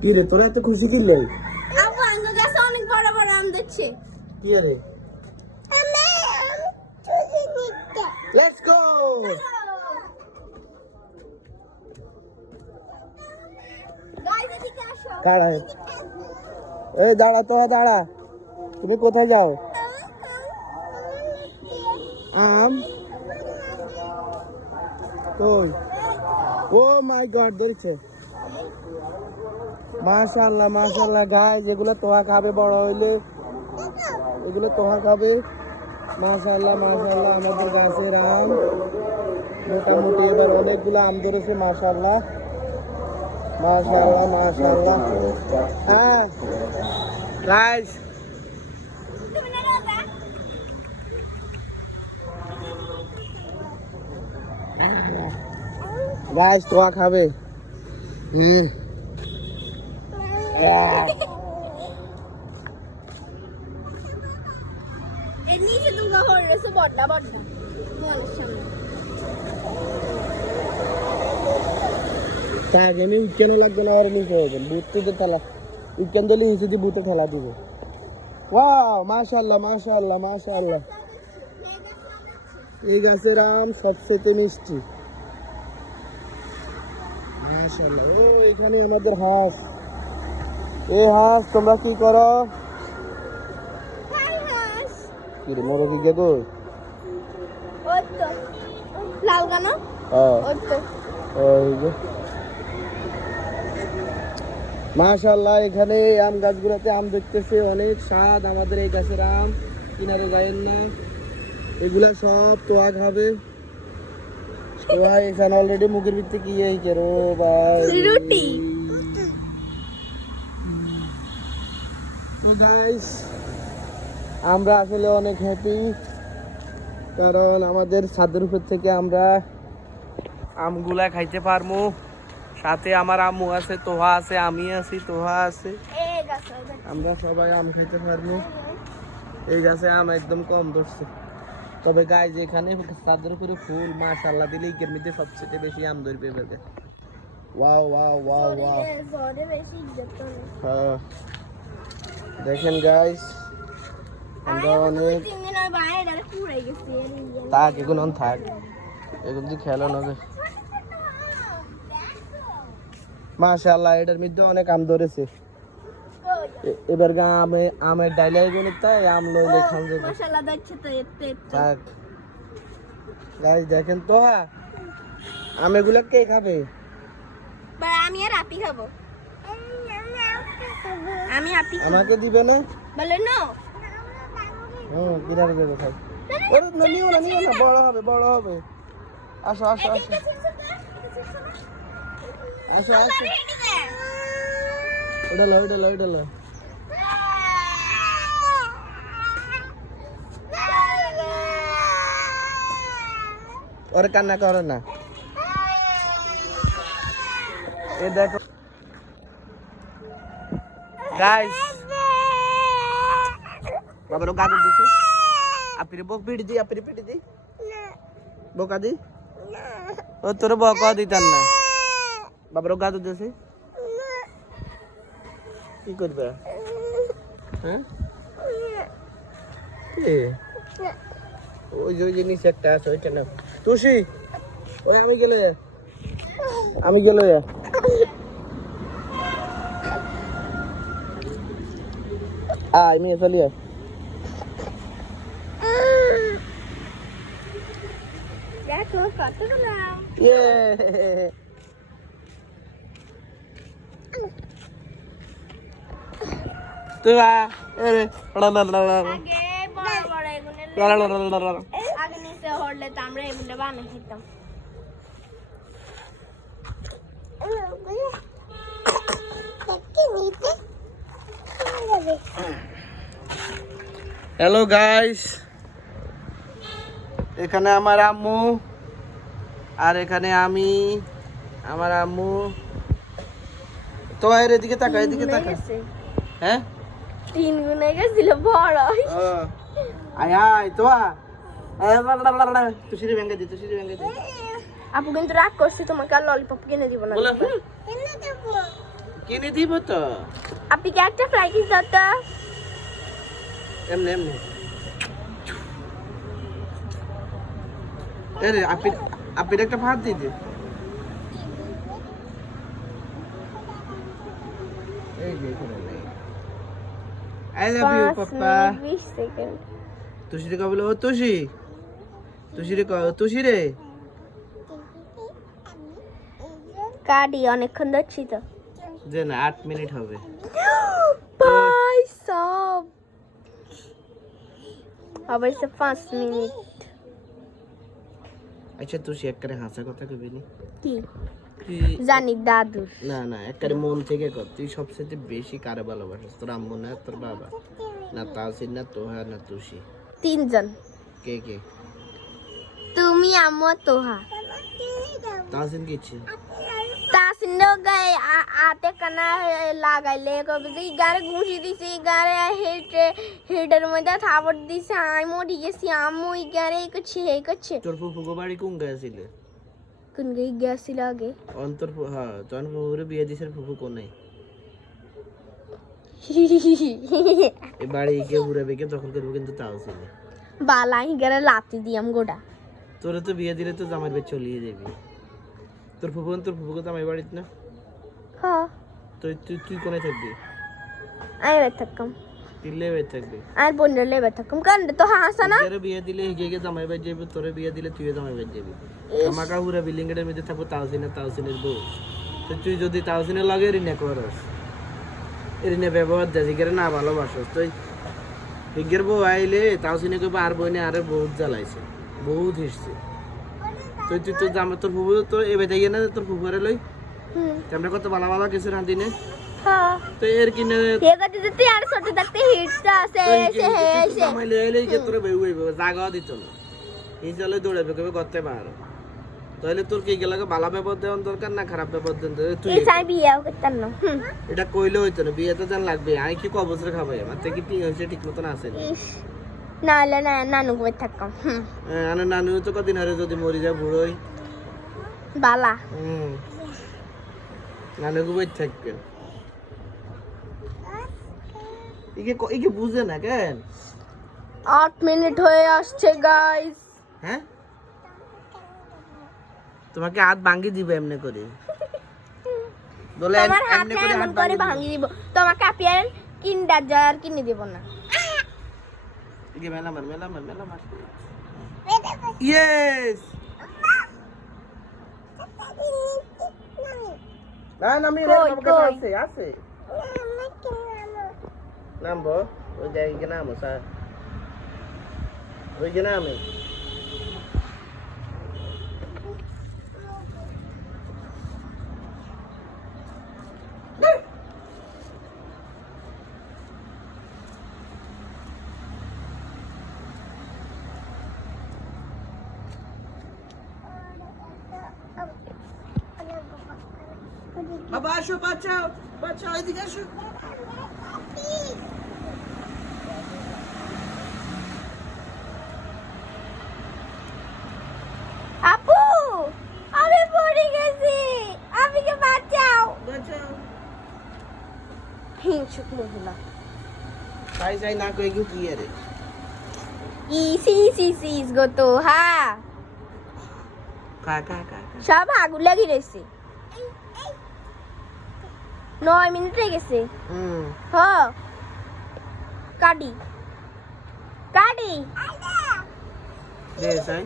কি রে তোরা এত খুশি কিনলে? আপু আঙ্গুর গাছে অনেক বড় বড় আম দিচ্ছে। কি রে? Let's go. গাইস এদিকে আসো। কারা? এই দাঁড়া তো, দাঁড়া। তুমি কোথায় যাও? আম কই? ও মাই গড, ধরেছে। মাশাআল্লাহ মাশাআল্লাহ গাইস, এগুলো তোয়া খাবে বড় হইলে, এগুলো তোয়া খাবে। মাশাআল্লাহ মাশাআল্লাহ, আমাদের গাছের আম মোটামুটি এবার অনেকগুলো আম ধরেছে। মাশাআল্লাহ মাশাআল্লাহ মাশাআল্লাহ। হ্যাঁ গাইস, তুমি না রাজা। গাইস তোয়া খাবে। এর নিচে তুমি হয়ে রয়েছে বড়টা বড়টা। বল সামনে। তাই আমি উইকেন্ড লাগবে না, আর নিচে হবে বুতে ঠেলা, উইকেন্ড দিলে নিচে দিয়ে বুতে ঠেলা দিব। ওয়াও মাশাআল্লাহ মাশাআল্লাহ মাশাআল্লাহ, এই গাছের আম সবচেয়ে মিষ্টি। মাশাআল্লাহ। ও এখানে আমাদের হাঁস। এই হাঁস তোমরা কি করো? হাই হাস। কি রে মোরগি কে গো? ওই তো লাল গানা। ওই তো ওই যে মাশাআল্লাহ, এখানে আম গাছগুলোতে আম দেখতেছে অনেক স্বাদ। আমাদের এই গাছের আম কিনারে যায়েন না, এগুলা সব তোয়া খাবে। তোয়া এখানে অলরেডি মুখের ভিতরে কি হয়েছে রো ভাই, রুটি। তো গাইস আমরা আসলে অনেক হ্যাপি, কারণ আমাদের ছাদের উপর থেকে আমরা আমগুলা খাইতে পারবো। সাথে আমার আম্মু আছে, তোহা আছে, আমি আছি, তোহা আছে, এই গাছ আমরা সবাই আম খাইতে পারবো। এই গাছে আম একদম কম ধরছে, তবে গাইস এখানে ছাদের উপরে ফুল মাশাআল্লাহ দিলে ইকের মধ্যে সবচেয়ে বেশি আম ধরবে এবারে। Wow wow wow wow. জোরে বেশি দেখতে হবে। হ্যাঁ দেখেন গাইস, আমরা অনেক তিন দিন ওই বাইরে পুড়ে গেছে। থাক এগুলো থাক, এগুলো দিয়ে খেলো না। মাশাআল্লাহ এটার মধ্যে অনেক আম ধরেছে। এবার আমে আমের ডাইলাই গেলে তাই আম লইলে খান যাবে। মশলা দিচ্ছে তো এতে। থাক গাইস দেখেন তো, হ্যাঁ আম এগুলো কে খাবে? ভাই আমি আর আপি খাবো। আমি আপি খাবো। আমাকে দিবে না? বলে নো। হুম কিনারে দেবে খাই। ওরে না, নিও না নিও না, বড় হবে বড় হবে। আসো আসো আসো আসো আসো, ওটা লো ওটা লো ওটা লো। ওরে কান্না করো না। এ দেখো গাইস, বাবারও গাদু দিছে। আপনি বক পিটি দি, আপনি পিটি দি, বকা দি। ও তোর বকা দিতাম না, বাবারও গাদু দিছে। কি করবে? হ্যাঁ কি ওই যে জিনিস একটা আছে ওইটা না তুষি, ওই আমি গেলে আয় মেয়ে চলিয়ে। দেখো কতগুলো ইয়ে তুই আগে বড় বড় এগুলো আগে নিচে হড়লে তো আমরা এগুলো বানিয়ে খেতাম। হ্যালো গাইস, এখানে আমার আম্মু আর এখানে আমি, আমার আম্মু। তো এর এদিকে তাকা, এদিকে তাকা। হ্যাঁ 3 গুণে গেছিল বড়। আয় আয় তো তুষিরে ভেঙে দি, তুষিরে ভেঙে দি। আপু কিন্তু রাগ করছি, তোমাকে আর ললিপপ কিনে দিব না। বলে কিনে দিব তো আপনি কি একটা ফ্রাই কিস দাও তো এমনি এমনি আরে আপনি একটা ভাত দিয়ে দে এই যে এখানে নেই আই লাভ ইউ 5 পাপা মিনিট 20 সেকেন্ড তুষি রে কবলে ও তুষি রে কাটি অনেকক্ষণ ধরছি তো যে না 8 মিনিট হবে ভাই সব আবার সে 5 মিনিট আচ্ছা তুষি একবারে হাসা কথা কবি নি কি তুই জানি দাদু না না একবারে মন থেকে কর তুই সবচেয়ে বেশি কারে ভালোবাসিস তোর আম্মু না তোর বাবা না তাসিন না তোহা না তুষি তিনজন কে কে তুমি আম্মু তোহা তাসিন কি ইচ্ছে তাসিন গায়ে আতে কানা লাগাইলে কবে যে গারে ঘুষি দিছে গারে হেডের মধ্যে থাবড় দিছে আই মরি গেছি আম্মু গারে করছে তোর ফুফু বাড়ি কোন গেছিল কোন গই গেছিল আগে অন্তর হ্যাঁ তোর ফুফুরে বিয়ে দিছে ফুফু কোনে এই বাড়ি কে ঘুরাবে কে তখন করবো কিন্তু তাও ছিল বালাই গারে লাতি দিয়াম গোডা তোরে তো বিয়ে দিলে তো জামাই বাড়ি চলিয়ে যাবি তোর ফুফু জামাই বাড়িতে না হ্যাঁ তুই তুই তুই কোনে থাকবি আই থাকম তুই লেবে থাকবি আর বন্ডে লেবে থাকম কান তো হাসা না তোরে বিয়ে দিলে হিগে জামাই বাড়ি যাবি তোরে বিয়ে দিলে তুইও জামাই বাড়ি যাবি আমাকা পুরা বিল্ডিং এর মধ্যে থাকবো তাওসিনের বউ তো তুই যদি তাওসিনের লাগে রিনা করস রিনা ব্যবহার দেয় গেরে না ভালোবাসস তুই হিগের বউ আইলে তাওসিনে কইবা আর বইনে আরে বহুত জ্বালাইছে বহুত হিসছে তুই তুই তো জামা তোর ফুফু তো এবে তাই না তোর ফুফুরে লই আমরা কত ভালো ভালো কিছু রাঁধি না হ্যাঁ তো এর কিনে হে গতি তুই আর ছোট থাকতে হিটটা আছে এসে জামাই লই আইলে কে তোর বউ হইবে জায়গা দিত না এই চলে দৌড়াবে কবে করতে পারো তাহলে তোর কি গেলাকে ভালো ব্যবহার দেওয়ার দরকার না খারাপ ব্যবহার দেন তুই এই সাই বিয়ে করতাম না এটা কইলে হইতো না বিয়ে তো জান লাগবে আমি কি কবছর খাবো আমার থেকে কি হয়েছে ঠিক মতন আসে না না না নানু কই থাকম আনে নানু তো কদিন আরে যদি মরি যায় বুড়োই বালা নানু কই থাকবে ইকে বুঝে না কেন 8 মিনিট হয়ে আসছে গাইস হ্যাঁ তোমাকে হাত ভাঙি দিবে এমনি করে বলে তোমার হাত এমনি করে এমন হাত করে ভাঙি দিব তোমাকে আপিয়ার কিন্ডার জয় কিনে দেব না ইকে মেলা মার ইয়েস না না আমি আছে নামবো ওই জায়গায় নামো স্যার ওই যে নামে বাবা আসো বাঁচাও এদিকে আসো আপু আমি পড়ে গেছি আমাকে বাঁচাও হিংসুক মহিলা সাই না কই কি আরে ইস গো তো হা কা সব আগুন লাগি রয়েছে 9 মিনিট হয়ে গেছে হ কাটি দে সাই